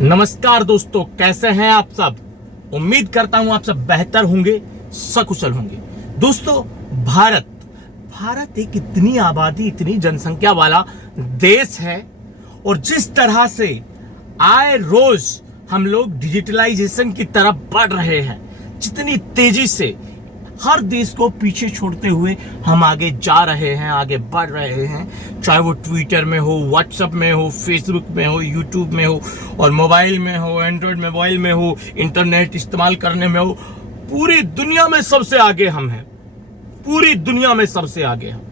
नमस्कार दोस्तों, कैसे हैं आप सब। उम्मीद करता हूं आप सब बेहतर होंगे, सकुशल होंगे। दोस्तों, भारत एक इतनी आबादी, इतनी जनसंख्या वाला देश है और जिस तरह से आए रोज हम लोग डिजिटलाइजेशन की तरफ बढ़ रहे हैं, जितनी तेजी से हर देश को पीछे छोड़ते हुए हम आगे जा रहे हैं, आगे बढ़ रहे हैं। चाहे वो ट्विटर में हो, व्हाट्सएप में हो, फेसबुक में हो, यूट्यूब में हो और मोबाइल में हो, एंड्रॉयड मोबाइल में हो, इंटरनेट इस्तेमाल करने में हो, पूरी दुनिया में सबसे आगे हम हैं। पूरी दुनिया में सबसे आगे हम,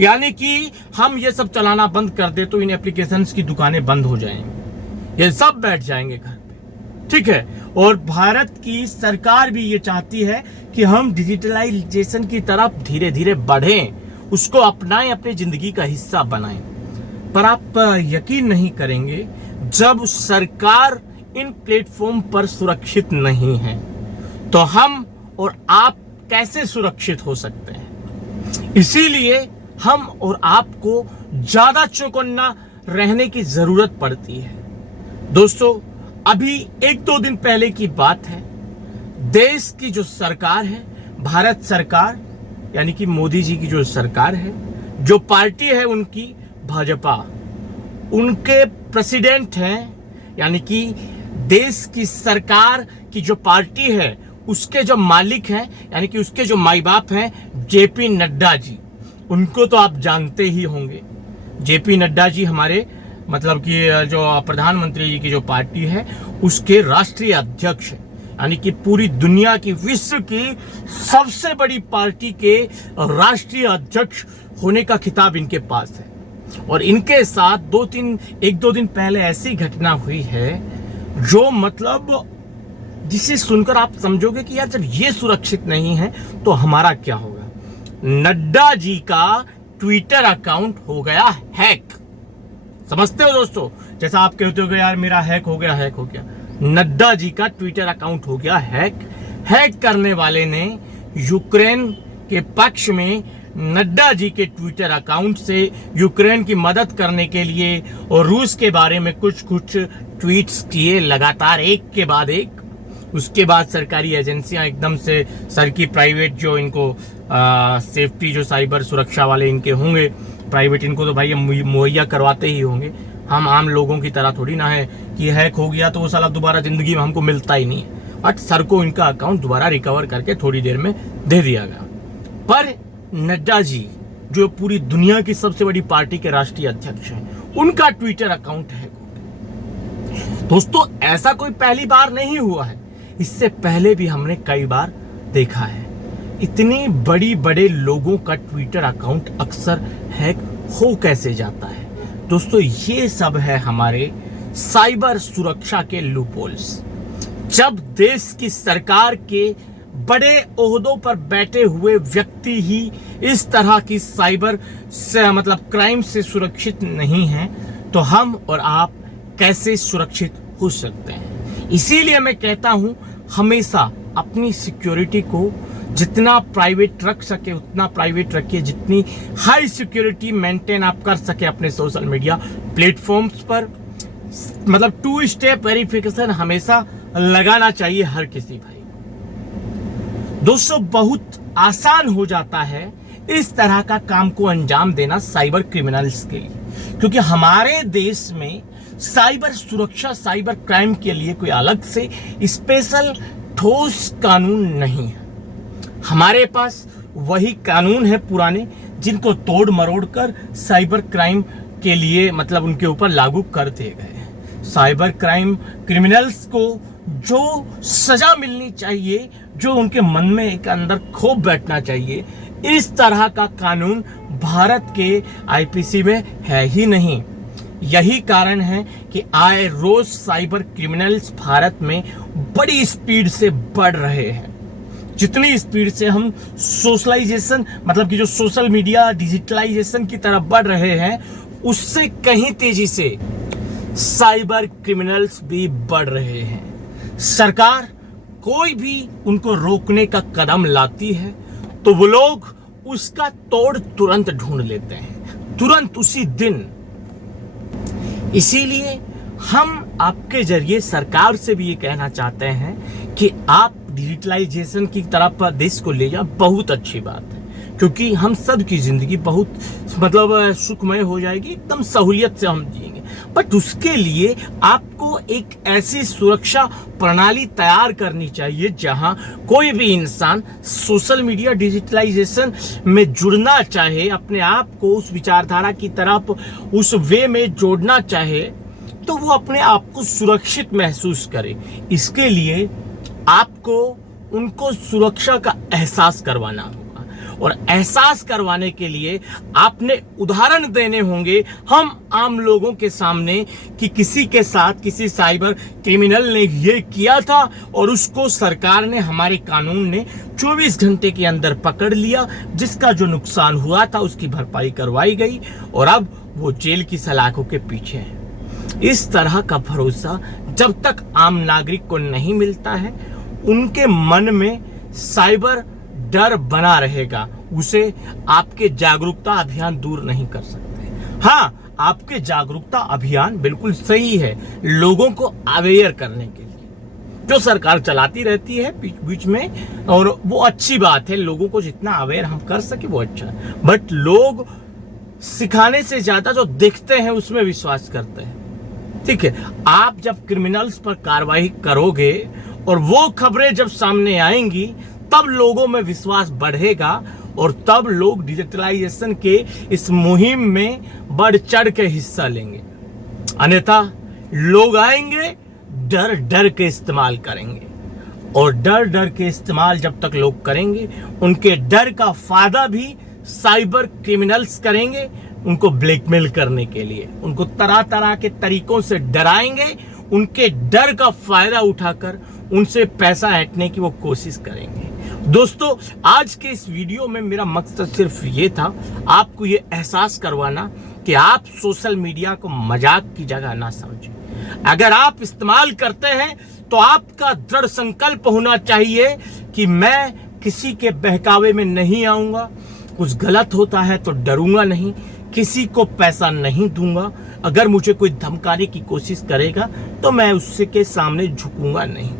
यानी कि हम ये सब चलाना बंद कर दे तो इन एप्लीकेशंस की दुकानें बंद हो जाएंगी, ये सब बैठ जाएंगे घर पे, ठीक है। और भारत की सरकार भी ये चाहती है कि हम डिजिटलाइजेशन की तरफ धीरे धीरे बढ़ें, उसको अपनाएं, अपनी जिंदगी का हिस्सा बनाएं। पर आप यकीन नहीं करेंगे, जब सरकार इन प्लेटफॉर्म पर सुरक्षित नहीं है तो हम और आप कैसे सुरक्षित हो सकते हैं। इसीलिए हम और आपको ज्यादा चौकन्ना रहने की जरूरत पड़ती है। दोस्तों, अभी 1-2 दिन पहले की बात है, देश की जो सरकार है, भारत सरकार यानी कि मोदी जी की जो सरकार है, जो पार्टी है उनकी भाजपा, उनके प्रेसिडेंट हैं, यानी कि देश की सरकार की जो पार्टी है उसके जो मालिक हैं, यानी कि उसके जो माई बाप हैं, जेपी नड्डा जी। उनको तो आप जानते ही होंगे। जेपी नड्डा जी हमारे मतलब कि जो प्रधानमंत्री जी की जो पार्टी है उसके राष्ट्रीय अध्यक्ष है, यानी कि पूरी दुनिया की, विश्व की सबसे बड़ी पार्टी के राष्ट्रीय अध्यक्ष होने का खिताब इनके पास है। और इनके साथ 1-2 दिन पहले ऐसी घटना हुई है जो मतलब जिसे सुनकर आप समझोगे कि यार, जब ये सुरक्षित नहीं है तो हमारा क्या होगा। नड्डा जी का ट्विटर अकाउंट हो गया हैक। समझते हो दोस्तों, जैसा आप कहते हो कि यार मेरा हैक हो गया, नड्डा जी का ट्विटर अकाउंट हो गया हैक। हैक करने वाले ने यूक्रेन के पक्ष में नड्डा जी के ट्विटर अकाउंट से यूक्रेन की मदद करने के लिए और रूस के बारे में कुछ ट्वीट्स किए लगातार, एक के बाद एक। उसके बाद सरकारी एजेंसियां एकदम से, सर की प्राइवेट जो इनको सेफ्टी, जो साइबर सुरक्षा वाले इनके होंगे प्राइवेट, इनको तो भाई मुहैया करवाते ही होंगे। हम आम लोगों की तरह थोड़ी ना है कि हैक हो गया तो वो साला दोबारा जिंदगी में हमको मिलता ही नहीं है। बट सर को इनका अकाउंट दोबारा रिकवर करके थोड़ी देर में दे दिया गया। पर नड्डा जी, जो पूरी दुनिया की सबसे बड़ी पार्टी के राष्ट्रीय अध्यक्ष हैं, उनका ट्विटर अकाउंट हैक हो गया। दोस्तों, ऐसा कोई पहली बार नहीं हुआ है, इससे पहले भी हमने कई बार देखा है। इतनी बड़े लोगों का ट्विटर अकाउंट अक्सर हैक हो कैसे जाता है। दोस्तों, ये सब है हमारे साइबर सुरक्षा के लूपहोल्स। जब देश की सरकार के बड़े ओहदों पर बैठे हुए व्यक्ति ही इस तरह की साइबर से मतलब क्राइम से सुरक्षित नहीं हैं, तो हम और आप कैसे सुरक्षित हो सकते हैं। इसीलिए मैं कहता हूं, हमेशा अपनी सिक्योरिटी को जितना प्राइवेट रख सके उतना प्राइवेट रखिए, जितनी हाई सिक्योरिटी मेंटेन आप कर सके अपने सोशल मीडिया प्लेटफॉर्म्स पर। मतलब 2 स्टेप वेरिफिकेशन हमेशा लगाना चाहिए हर किसी भाई। दोस्तों, बहुत आसान हो जाता है इस तरह का काम को अंजाम देना साइबर क्रिमिनल्स के लिए, क्योंकि हमारे देश में साइबर सुरक्षा, साइबर क्राइम के लिए कोई अलग से स्पेशल ठोस कानून नहीं है। हमारे पास वही कानून है पुराने, जिनको तोड़ मरोड़ कर साइबर क्राइम के लिए मतलब उनके ऊपर लागू कर दिए गए। साइबर क्राइम क्रिमिनल्स को जो सजा मिलनी चाहिए, जो उनके मन में एक अंदर खौफ बैठना चाहिए, इस तरह का कानून भारत के आईपीसी में है ही नहीं। यही कारण है कि आए रोज साइबर क्रिमिनल्स भारत में बड़ी स्पीड से बढ़ रहे हैं। जितनी स्पीड से हम सोशलाइजेशन मतलब कि जो सोशल मीडिया डिजिटलाइजेशन की तरफ बढ़ रहे हैं, उससे कहीं तेजी से साइबर क्रिमिनल्स भी बढ़ रहे हैं। सरकार कोई भी उनको रोकने का कदम लाती है तो वो लोग उसका तोड़ तुरंत ढूंढ लेते हैं, तुरंत उसी दिन। इसीलिए हम आपके जरिए सरकार से भी ये कहना चाहते हैं कि आप डिजिटलाइजेशन की तरफ देश को ले जाओ। बहुत अच्छी बात है, क्योंकि हम सब की जिंदगी बहुत मतलब सुखमय हो जाएगी, एकदम सहूलियत से हम जिएंगे। बट उसके लिए आपको एक ऐसी सुरक्षा प्रणाली तैयार करनी चाहिए जहां कोई भी इंसान सोशल मीडिया डिजिटलाइजेशन में जुड़ना चाहे, अपने आप को उस विचारधारा की तरफ उस वे में जोड़ना चाहे, तो वो अपने आप को सुरक्षित महसूस करे। इसके लिए आपको उनको सुरक्षा का एहसास करवाना होगा, और एहसास करवाने के लिए आपने उदाहरण देने होंगे हम आम लोगों के सामने कि किसी के साथ किसी साइबर क्रिमिनल ने ये किया था और उसको सरकार ने, हमारे कानून ने 24 घंटे के अंदर पकड़ लिया, जिसका जो नुकसान हुआ था उसकी भरपाई करवाई गई और अब वो जेल की सलाखों के पीछे है। इस तरह का भरोसा जब तक आम नागरिक को नहीं मिलता है, उनके मन में साइबर डर बना रहेगा, उसे आपके जागरूकता अभियान दूर नहीं कर सकते। हाँ, आपके जागरूकता अभियान बिल्कुल सही है लोगों को अवेयर करने के लिए, जो सरकार चलाती रहती है बीच बीच में, और वो अच्छी बात है। लोगों को जितना अवेयर हम कर सके वो अच्छा है। बट लोग सिखाने से ज्यादा जो देखते हैं उसमें विश्वास करते हैं। ठीक है, आप जब क्रिमिनल्स पर कार्रवाई करोगे और वो खबरें जब सामने आएंगी, तब लोगों में विश्वास बढ़ेगा और तब लोग डिजिटलाइजेशन के इस मुहिम में बढ़ चढ़ के हिस्सा लेंगे। अन्यथा लोग आएंगे, डर डर के इस्तेमाल करेंगे, और डर डर के इस्तेमाल जब तक लोग करेंगे, उनके डर का फायदा भी साइबर क्रिमिनल्स करेंगे, उनको ब्लैकमेल करने के लिए। उनको तरह तरह के तरीकों से डराएंगे, उनके डर का फायदा उठाकर उनसे पैसा ऐंठने की वो कोशिश करेंगे। दोस्तों, आज के इस वीडियो में मेरा मकसद सिर्फ ये था, आपको ये एहसास करवाना कि आप सोशल मीडिया को मजाक की जगह ना समझें। अगर आप इस्तेमाल करते हैं तो आपका दृढ़ संकल्प होना चाहिए कि मैं किसी के बहकावे में नहीं आऊंगा, कुछ गलत होता है तो डरूंगा नहीं, किसी को पैसा नहीं दूंगा, अगर मुझे कोई धमकाने की कोशिश करेगा तो मैं उससे के सामने झुकूंगा नहीं,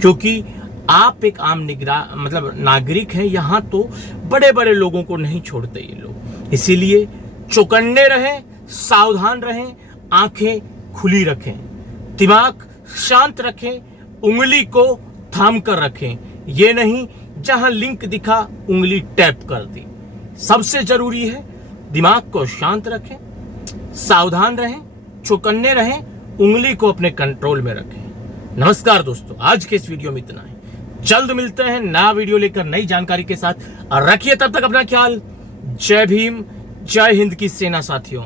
क्योंकि आप एक आम नागरिक हैं। यहाँ तो बड़े बड़े लोगों को नहीं छोड़ते ये लोग, इसीलिए चौकन्ने रहें, सावधान रहें, आंखें खुली रखें, दिमाग शांत रखें, उंगली को थाम कर रखें। ये नहीं जहां लिंक दिखा उंगली टैप कर दी। सबसे जरूरी है दिमाग को शांत रखें, सावधान रहें, चौकन्ने रहें, उंगली को अपने कंट्रोल में रखें। नमस्कार दोस्तों, आज के इस वीडियो में इतना है। जल्द मिलते हैं नया वीडियो लेकर नई जानकारी के साथ, और रखिए तब तक अपना ख्याल। जय भीम, जय हिंद की सेना साथियों।